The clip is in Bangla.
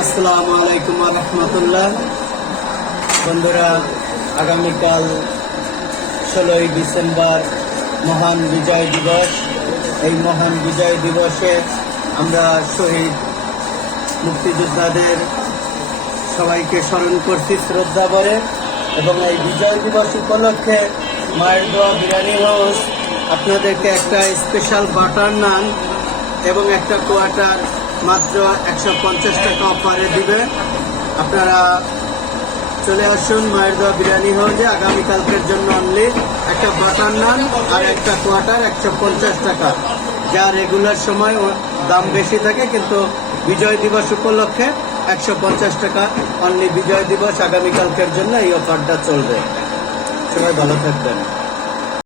আসসালামু আলাইকুম ওয়া রাহমাতুল্লাহ। বন্ধুরা, আগামীকাল 16ই ডিসেম্বর মহান বিজয় দিবস। এই মহান বিজয় দিবসে আমরা শহীদ মুক্তিযোদ্ধাদের সবাইকে স্মরণ করছি শ্রদ্ধা ভরে, এবং এই বিজয় দিবস উপলক্ষে মায়ের দোয়া বিরিয়ানি হাউস আপনাদেরকে একটা স্পেশাল বাটার নান এবং একটা কোয়াটার মাত্র 150 টাকা অফারে দিবে। আপনারা চলে আসুন মায়ের দোয়া বিরিয়ানি হাউসে। আগামীকালকের জন্য অনলি একটা বাটার নান আর একটা কোয়াটার 150 টাকা, যা রেগুলার সময় দাম বেশি থাকে, কিন্তু বিজয় দিবস উপলক্ষে 150 টাকা অনলি বিজয় দিবস আগামীকালকের জন্য এই অফারটা চলবে। সবাই ভালো থাকবেন।